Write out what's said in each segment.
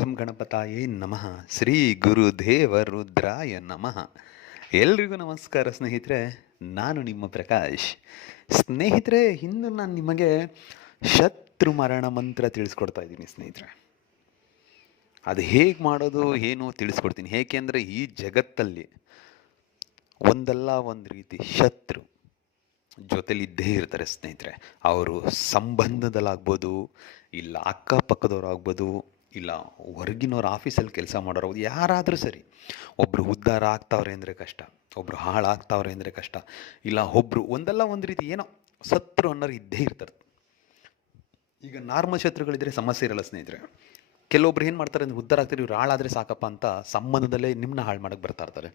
ಘಂ ಗಣಪತಾಯೇ ನಮಃ. ಶ್ರೀ ಗುರುದೇವ ರುದ್ರಾಯ ನಮಃ. ಎಲ್ರಿಗೂ ನಮಸ್ಕಾರ ಸ್ನೇಹಿತರೆ, ನಾನು ನಿಮ್ಮ ಪ್ರಕಾಶ್. ಸ್ನೇಹಿತರೆ, ಇಂದು ನಾನು ನಿಮಗೆ ಶತ್ರು ಮರಣ ಮಂತ್ರ ತಿಳಿಸ್ಕೊಡ್ತಾ ಇದ್ದೀನಿ ಸ್ನೇಹಿತರೆ. ಅದು ಹೇಗೆ ಮಾಡೋದು ಏನು ತಿಳಿಸ್ಕೊಡ್ತೀನಿ. ಏಕೆಂದರೆ ಈ ಜಗತ್ತಲ್ಲಿ ಒಂದಲ್ಲ ಒಂದು ರೀತಿ ಶತ್ರು ಜೊತೆಲಿ ಇದ್ದೇ ಇರ್ತಾರೆ ಸ್ನೇಹಿತರೆ. ಅವರು ಸಂಬಂಧದಲ್ಲಾಗ್ಬೋದು, ಇಲ್ಲ ಅಕ್ಕಪಕ್ಕದವ್ರು ಆಗ್ಬೋದು, ಇಲ್ಲ ಹೊರಗಿನವ್ರು ಆಫೀಸಲ್ಲಿ ಕೆಲಸ ಮಾಡೋರು, ಯಾರಾದರೂ ಸರಿ. ಒಬ್ಬರು ಉದ್ಧಾರ ಆಗ್ತಾವ್ರೆ ಅಂದರೆ ಕಷ್ಟ, ಒಬ್ಬರು ಹಾಳಾಗ್ತಾವ್ರೆ ಅಂದರೆ ಕಷ್ಟ, ಇಲ್ಲ ಒಬ್ಬರು ಒಂದಲ್ಲ ಒಂದು ರೀತಿ ಏನೋ ಶತ್ರು ಅನ್ನೋರು ಇದ್ದೇ ಇರ್ತಾರೆ. ಈಗ ನಾರ್ಮಲ್ ಶತ್ರುಗಳಿದ್ರೆ ಸಮಸ್ಯೆ ಇರಲ್ಲ ಸ್ನೇಹಿತರೆ. ಕೆಲವೊಬ್ರು ಏನು ಮಾಡ್ತಾರೆ ಅಂದರೆ ಉದ್ಧಾರ ಆಗ್ತಾರೆ, ಇವ್ರು ಹಾಳಾದರೆ ಸಾಕಪ್ಪ ಅಂತ ಸಂಬಂಧದಲ್ಲೇ ನಿಮ್ಮನ್ನ ಹಾಳು ಮಾಡೋಕ್ಕೆ ಬರ್ತಾ ಇರ್ತಾರೆ.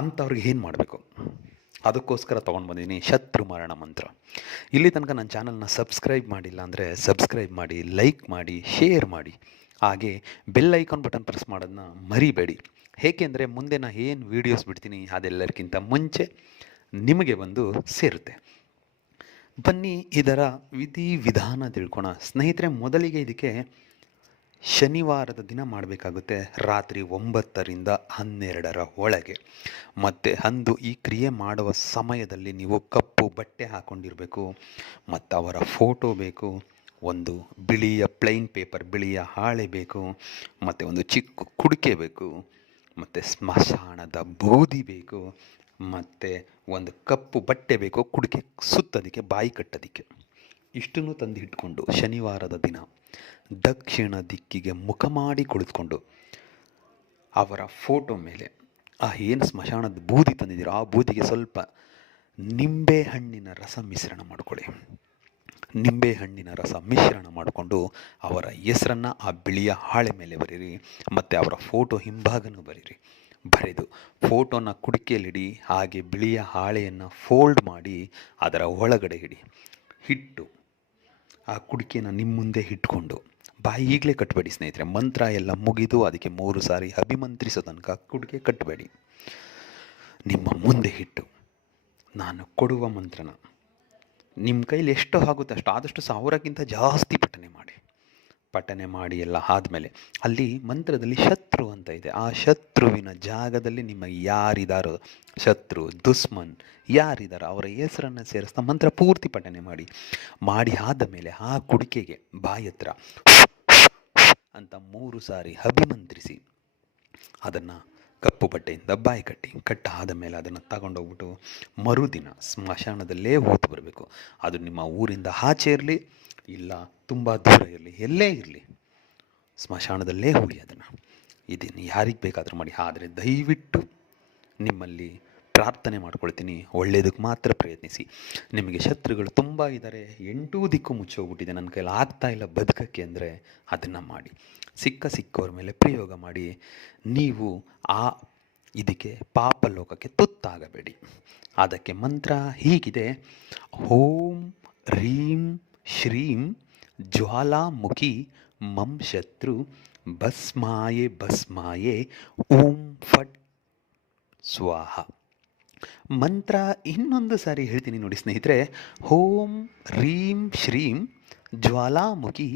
ಅಂಥವ್ರಿಗೆ ಏನು ಮಾಡಬೇಕು, ಅದಕ್ಕೋಸ್ಕರ ತೊಗೊಂಡು ಬಂದಿದ್ದೀನಿ ಶತ್ರು ಮರಣ ಮಂತ್ರ. ಇಲ್ಲಿ ತನಕ ನನ್ನ ಚಾನಲ್ನ ಸಬ್ಸ್ಕ್ರೈಬ್ ಮಾಡಿಲ್ಲ ಅಂದರೆ ಸಬ್ಸ್ಕ್ರೈಬ್ ಮಾಡಿ, ಲೈಕ್ ಮಾಡಿ, ಶೇರ್ ಮಾಡಿ, ಹಾಗೆ ಬೆಲ್ ಐಕಾನ್ ಬಟನ್ ಪ್ರೆಸ್ ಮಾಡೋದನ್ನ ಮರಿಬೇಡಿ. ಏಕೆಂದರೆ ಮುಂದೆ ನಾನು ಏನು ವೀಡಿಯೋಸ್ ಬಿಡ್ತೀನಿ ಅದೆಲ್ಲರಿಗಿಂತ ಮುಂಚೆ ನಿಮಗೆ ಬಂದು ಸೇರುತ್ತೆ. ಬನ್ನಿ ಇದರ ವಿಧಾನ ತಿಳ್ಕೊಣ ಸ್ನೇಹಿತರೆ. ಮೊದಲಿಗೆ ಇದಕ್ಕೆ ಶನಿವಾರದ ದಿನ ಮಾಡಬೇಕಾಗುತ್ತೆ, ರಾತ್ರಿ 9ರಿಂದ 12ರ ಒಳಗೆ. ಮತ್ತು ಅಂದು ಈ ಕ್ರಿಯೆ ಮಾಡುವ ಸಮಯದಲ್ಲಿ ನೀವು ಕಪ್ಪು ಬಟ್ಟೆ ಹಾಕ್ಕೊಂಡಿರಬೇಕು, ಮತ್ತು ಅವರ ಫೋಟೋ ಬೇಕು, ಒಂದು ಬಿಳಿಯ ಪ್ಲೈನ್ ಪೇಪರ್, ಬಿಳಿಯ ಹಾಳೆ ಬೇಕು, ಮತ್ತು ಒಂದು ಚಿಕ್ಕ ಕುಡಿಕೆ ಬೇಕು, ಮತ್ತು ಸ್ಮಶಾನದ ಬೂದಿ ಬೇಕು, ಮತ್ತು ಒಂದು ಕಪ್ಪು ಬಟ್ಟೆ ಬೇಕು, ಕುಡಿಕೆ ಸುತ್ತೋದಕ್ಕೆ, ಬಾಯಿ ಕಟ್ಟೋದಕ್ಕೆ. ಇಷ್ಟನ್ನು ತಂದು ಇಟ್ಕೊಂಡು ಶನಿವಾರದ ದಿನ ದಕ್ಷಿಣ ದಿಕ್ಕಿಗೆ ಮುಖ ಮಾಡಿ ಕುಳಿತುಕೊಂಡು ಅವರ ಫೋಟೋ ಮೇಲೆ ಆ ಏನು ಸ್ಮಶಾನದ ಬೂದಿ ತಂದಿದ್ದೀರೋ ಆ ಬೂದಿಗೆ ಸ್ವಲ್ಪ ನಿಂಬೆ ಹಣ್ಣಿನ ರಸ ಮಿಶ್ರಣ ಮಾಡಿಕೊಳ್ಳಿ. ನಿಂಬೆ ಹಣ್ಣಿನ ರಸ ಮಿಶ್ರಣ ಮಾಡಿಕೊಂಡು ಅವರ ಹೆಸರನ್ನು ಆ ಬಿಳಿಯ ಹಾಳೆ ಮೇಲೆ ಬರೀರಿ, ಮತ್ತು ಅವರ ಫೋಟೋ ಹಿಂಭಾಗನೂ ಬರೀರಿ. ಬರೆದು ಫೋಟೋನ ಕುಡಿಕೆಯಲ್ಲಿಡಿ, ಹಾಗೆ ಬಿಳಿಯ ಹಾಳೆಯನ್ನು ಫೋಲ್ಡ್ ಮಾಡಿ ಅದರ ಒಳಗಡೆ ಇಟ್ಟು ಆ ಕುಡಿಕೆನ ನಿಮ್ಮ ಮುಂದೆ ಇಟ್ಕೊಂಡು ಬಾಯಿ ಈಗಲೇ ಕಟ್ಟಬೇಡಿ ಸ್ನೇಹಿತರೆ. ಮಂತ್ರ ಎಲ್ಲ ಮುಗಿದು ಅದಕ್ಕೆ 3 ಸಾರಿ ಅಭಿಮಂತ್ರಿಸೋ ತನಕ ಕುಡಿಕೆ ಕಟ್ಟಬೇಡಿ. ನಿಮ್ಮ ಮುಂದೆ ಇಟ್ಟು ನಾನು ಕೊಡುವ ಮಂತ್ರನ ನಿಮ್ಮ ಕೈಲಿ ಎಷ್ಟು ಆಗುತ್ತೆ ಅಷ್ಟು, ಆದಷ್ಟು 1000ಕ್ಕಿಂತ ಜಾಸ್ತಿ ಪಠನೆ ಮಾಡಿ ಎಲ್ಲ ಆದಮೇಲೆ ಅಲ್ಲಿ ಮಂತ್ರದಲ್ಲಿ ಶತ್ರು ಅಂತ ಇದೆ. ಆ ಶತ್ರುವಿನ ಜಾಗದಲ್ಲಿ ನಿಮ್ಮ ಯಾರಿದ್ದಾರೋ, ಶತ್ರು ದುಶ್ಮನ್ ಯಾರಿದ್ದಾರೋ ಅವರ ಹೆಸರನ್ನು ಸೇರಿಸ್ತಾ ಮಂತ್ರ ಪೂರ್ತಿ ಪಠನೆ ಮಾಡಿ ಆದ ಮೇಲೆ ಆ ಕುಡಿಕೆಗೆ ಬಾಯಿ ಹತ್ರ ಅಂತ 3 ಸಾರಿ ಅಭಿಮಂತ್ರಿಸಿ ಅದನ್ನು ಕಪ್ಪು ಬಟ್ಟೆಯಿಂದ ಬಾಯಿ ಕಟ್ಟಾದ ಮೇಲೆ ಅದನ್ನು ತಗೊಂಡೋಗ್ಬಿಟ್ಟು ಮರುದಿನ ಸ್ಮಶಾನದಲ್ಲೇ ಹೂತು ಬರಬೇಕು. ಅದು ನಿಮ್ಮ ಊರಿಂದ ಆಚೆ ಇರಲಿ, ಇಲ್ಲ ತುಂಬ ದೂರ ಇರಲಿ, ಎಲ್ಲೇ ಇರಲಿ ಸ್ಮಶಾನದಲ್ಲೇ ಹೂಡಿ ಅದನ್ನು. ಇದನ್ನು ಯಾರಿಗೆ ಬೇಕಾದರೂ ಮಾಡಿ, ಆದರೆ ದಯವಿಟ್ಟು ನಿಮ್ಮಲ್ಲಿ ಪ್ರಾರ್ಥನೆ ಮಾಡ್ಕೊಳ್ತೀನಿ, ಒಳ್ಳೆಯದಕ್ಕೆ ಮಾತ್ರ ಪ್ರಯತ್ನಿಸಿ. ನಿಮಗೆ ಶತ್ರುಗಳು ತುಂಬ ಇದ್ದಾರೆ, 8 ದಿಕ್ಕು ಮುಚ್ಚೋಗ್ಬಿಟ್ಟಿದೆ, ನನ್ನ ಕೈಲಿ ಆಗ್ತಾ ಇಲ್ಲ ಬದುಕಕ್ಕೆ ಅಂದರೆ ಅದನ್ನು ಮಾಡಿ. ಸಿಕ್ಕವ್ರ ಮೇಲೆ ಪ್ರಯೋಗ ಮಾಡಿ. ನೀವು ಇದಕ್ಕೆ ಪಾಪ ಲೋಕಕ್ಕೆ ತುತ್ತಾಗಬೇಡಿ. ಅದಕ್ಕೆ ಮಂತ್ರ ಹೀಗಿದೆ: ಓಂ ರೀಂ ಶ್ರೀಂ ಜ್ವಾಲಾಮುಖಿ ಮಂ ಶತ್ರು ಭಸ್ಮಾಯೇ ಓಂ ಫಟ್ ಸ್ವಾಹ. ಮಂತ್ರ ಇನ್ನೊಂದು ಸಾರಿ ಹೇಳ್ತೀನಿ ನೋಡಿ ಸ್ನೇಹಿತರೆ. ಓಂ ರೀಂ ಶ್ರೀಂ ಜ್ವಾಲಾಮುಖಿ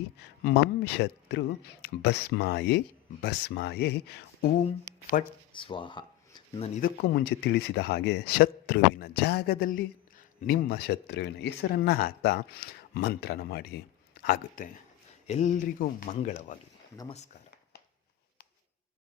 ಮಂ ಶತ್ರು ಭಸ್ಮಾಯೇ ಓಂ ಫಟ್ ಸ್ವಾಹ. ನಾನು ಇದಕ್ಕೂ ಮುಂಚೆ ತಿಳಿಸಿದ ಹಾಗೆ ಶತ್ರುವಿನ ಜಾಗದಲ್ಲಿ ನಿಮ್ಮ ಶತ್ರುವಿನ ಹೆಸರನ್ನು ಹಾಕ್ತಾ ಮಂತ್ರನ ಮಾಡಿ ಆಗುತ್ತೆ. ಎಲ್ರಿಗೂ ಮಂಗಳವಾಗಿ. ನಮಸ್ಕಾರ.